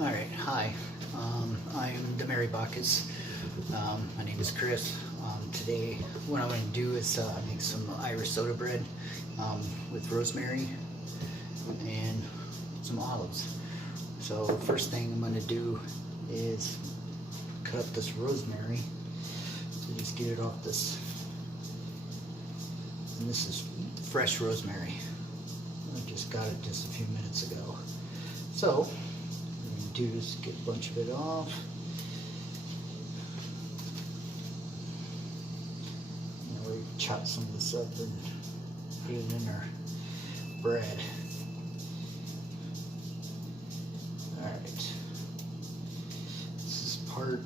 Alright, hi. I'm the Mary Bacchus. My name is Chris. Today, what I'm going to do is make some Irish soda bread with rosemary and some olives. So, first thing I'm going to do is cut up this rosemary. So, just get it off this. And this is fresh rosemary. I just got it just a few minutes ago. So, what I'm going to do is get a bunch of it off. And we chop some of this up and put it in our bread. Alright. This is part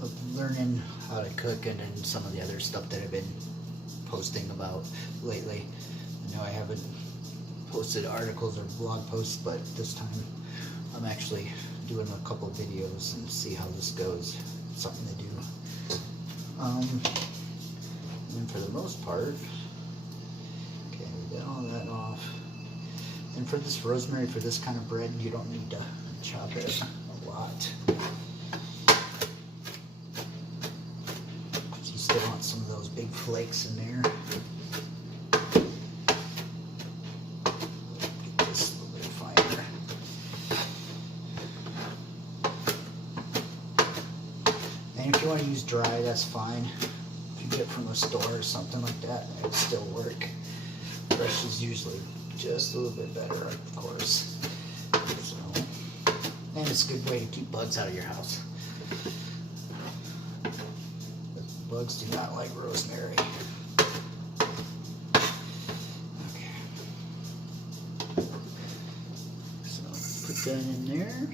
of learning how to cook and then some of the other stuff that I've been posting about lately. I know I haven't posted articles or blog posts, but this time I'm actually doing a couple of videos and see how this goes. It's something to do. And for the most part, okay, we got all that off. And for this rosemary, for this kind of bread, you don't need to chop it a lot. You still want some of those big flakes in there. Get this a little bit finer. And if you want to use dry, that's fine. If you get it from a store or something like that, it would still work. Fresh is usually just a little bit better, of course. So, and it's a good way to keep bugs out of your house. Bugs do not like rosemary. Okay. So put that in there.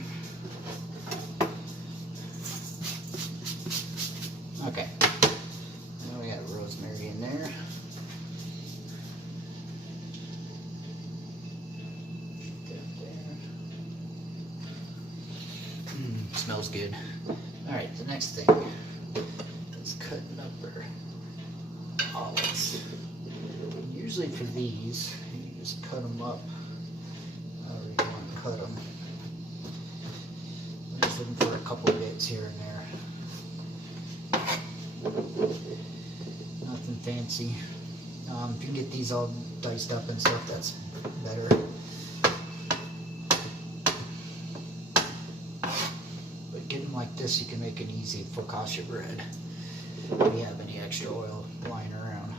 Okay. Now we got rosemary in there. Smells good. Alright, the next thing is cutting up our olives. Usually for these, you just cut them up however you want to cut them. I'm just looking for a couple bits here and there. Nothing fancy. If you can get these all diced up and stuff, that's better. Get them like this, you can make an easy focaccia bread if you have any extra oil lying around.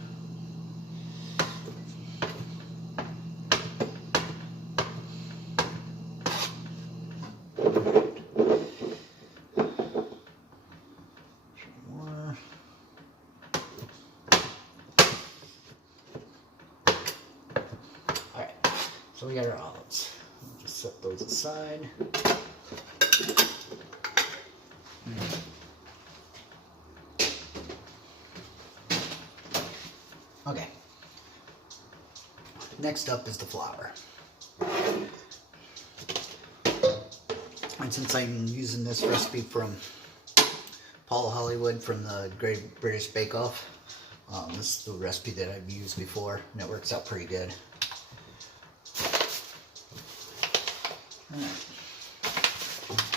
Some more. Alright, so we got our olives. We'll just set those aside. Okay. Next up is the flour. And since I'm using this recipe from Paul Hollywood from the Great British Bake Off, this is the recipe that I've used before, and it works out pretty good. Alright.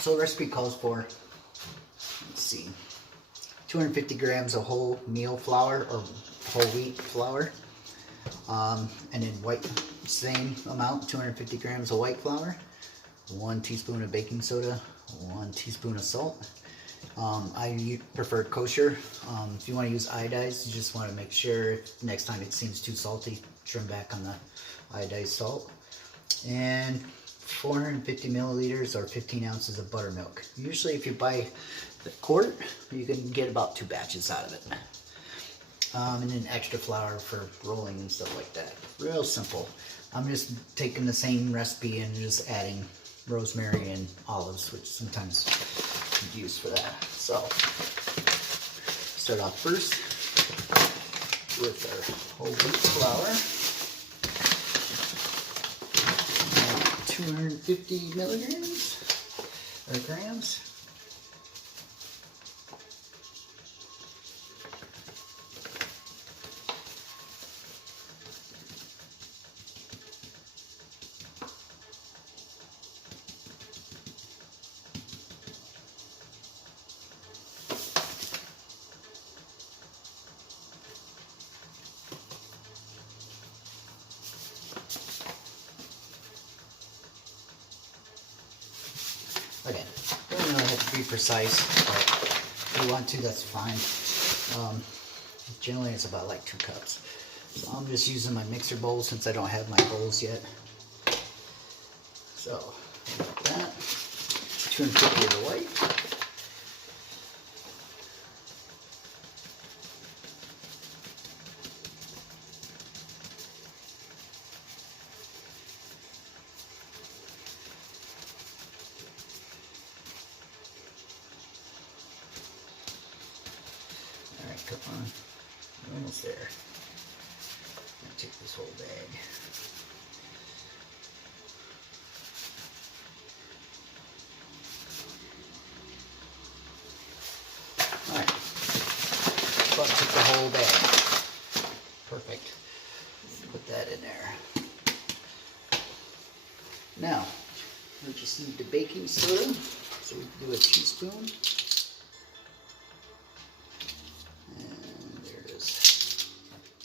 So the recipe calls for, let's see, 250 grams of whole meal flour or whole wheat flour, and then white, same amount, 250 grams of white flour, 1 teaspoon of baking soda, 1 teaspoon of salt. I prefer kosher. If you want to use iodized, you just want to make sure next time it seems too salty, trim back on the iodized salt. And 450 milliliters or 15 ounces of buttermilk. Usually if you buy the quart, you can get about 2 batches out of it. And then extra flour for rolling and stuff like that. Real simple. I'm just taking the same recipe and just adding rosemary and olives, which sometimes you use for that. So, start off first with our whole wheat flour. 250 milligrams or grams. Again, don't really have to be precise, but if you want to, that's fine. Generally, it's about like 2 cups. So I'm just using my mixer bowl since I don't have my bowls yet. So, like that. 250 of the white. Alright, come on. We're almost there. I'm going to take this whole bag. Alright. But took the whole bag. Perfect. Put that in there. Now, we just need the baking soda. So we can do a teaspoon. And there it is.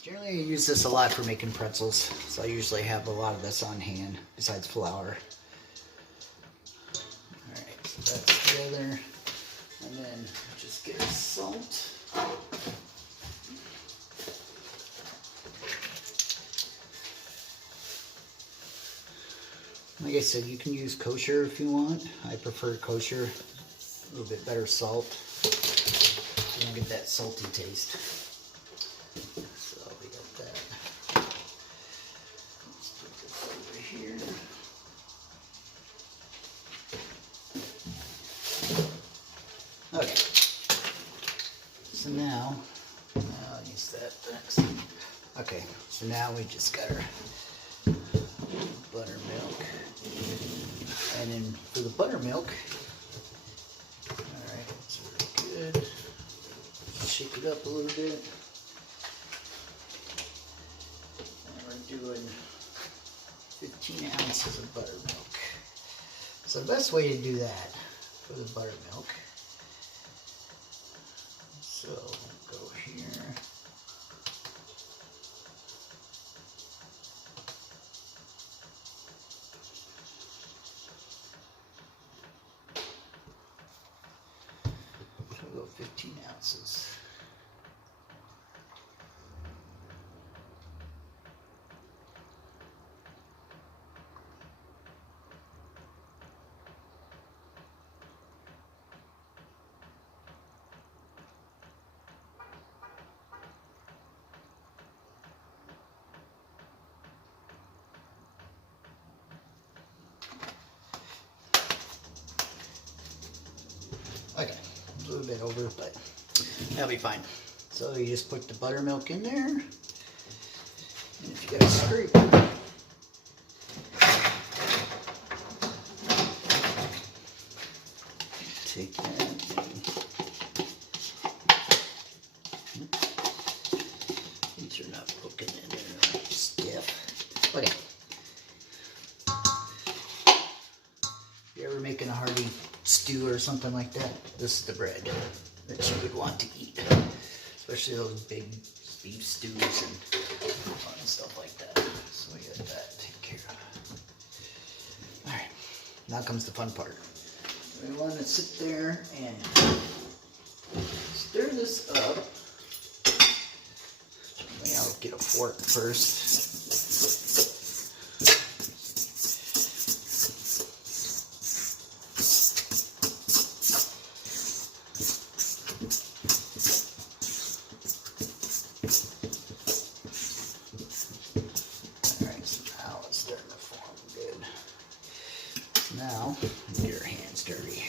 Generally I use this a lot for making pretzels. So I usually have a lot of this on hand besides flour. Alright, so that's together. And then just get salt. Like I said, you can use kosher if you want. I prefer kosher. A little bit better salt. You don't get that salty taste. So we got that. Let's put this over here. Okay. So now, I'll use that next. Okay, so now we just got our buttermilk. And then for the buttermilk, alright, that's really good. Shake it up a little bit. And we're doing 15 ounces of buttermilk. So the best way to do that for the buttermilk, so we'll go here. We'll go 15 ounces. Okay, a little bit over, but that'll be fine. So you just put the buttermilk in there, and if you got a scraper, take that. These are not poking in there, stiff. Okay. If you're ever making a hearty stew or something like that, this is the bread that you would want to eat, especially those big beef stews and stuff like that. So we got that taken care of. All right, now comes the fun part. We want to sit there and stir this up. Maybe I'll get a fork first. Now, get your hands dirty.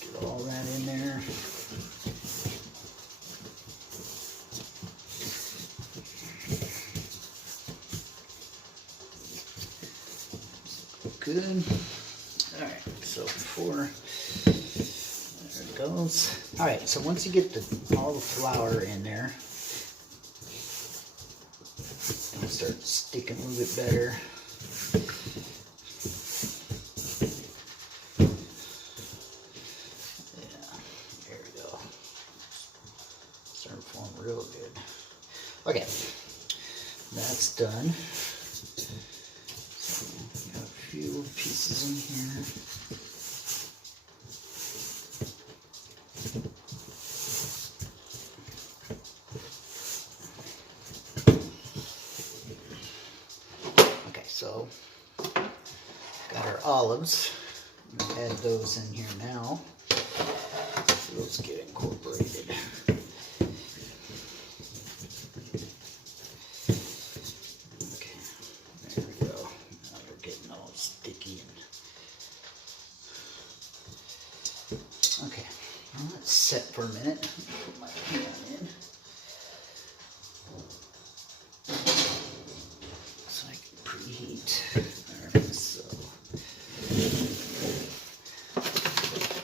Get all that in there. Good. Alright, so before, there it goes. Alright, so once you get all the flour in there, it'll start sticking a little bit better. Real good. Okay, that's done. So we got a few pieces in here. olives. Add those in here now. So those get incorporated. Okay, there we go. Now they're getting all sticky. Okay, well, let's set for a minute. Put my pan in. So I can preheat. Alright, so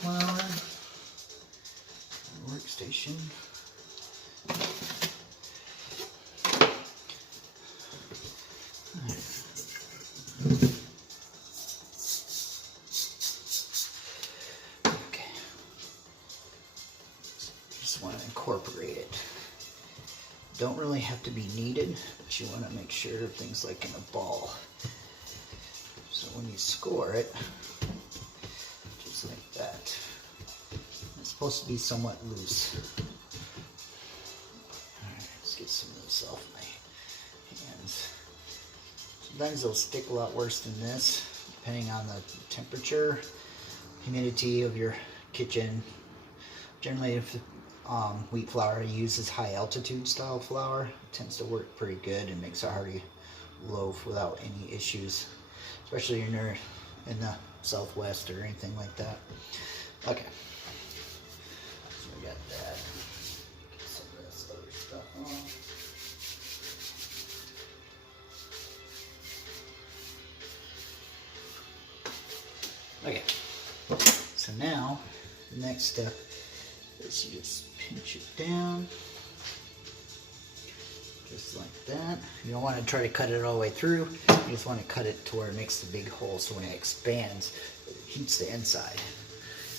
flour, workstation. Okay. Just want to incorporate it. Don't really have to be kneaded, but you want to make sure everything's like in a ball. So when you score it, just like that, it's supposed to be somewhat loose. Alright, let's get some of this off my hands. Sometimes they'll stick a lot worse than this, depending on the temperature, humidity of your kitchen. Generally, if wheat flour uses high altitude style flour, it tends to work pretty good and makes a hearty loaf without any issues, especially when you're in the southwest or anything like that. Okay, so we got that. Get some of this other stuff on. Okay, so now the next step is you just pinch it down, just like that. You don't want to try to cut it all the way through. You just want to cut it to where it makes the big hole, so when it expands, it heats the inside.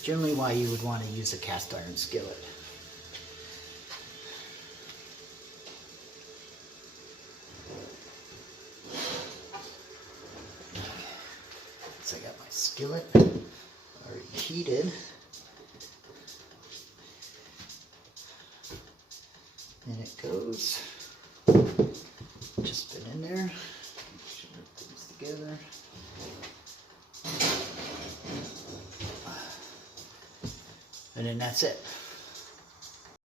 Generally why you would want to use a cast iron skillet. So I got my skillet already heated. And it goes, just fit in there, make sure everything's together. And then that's it.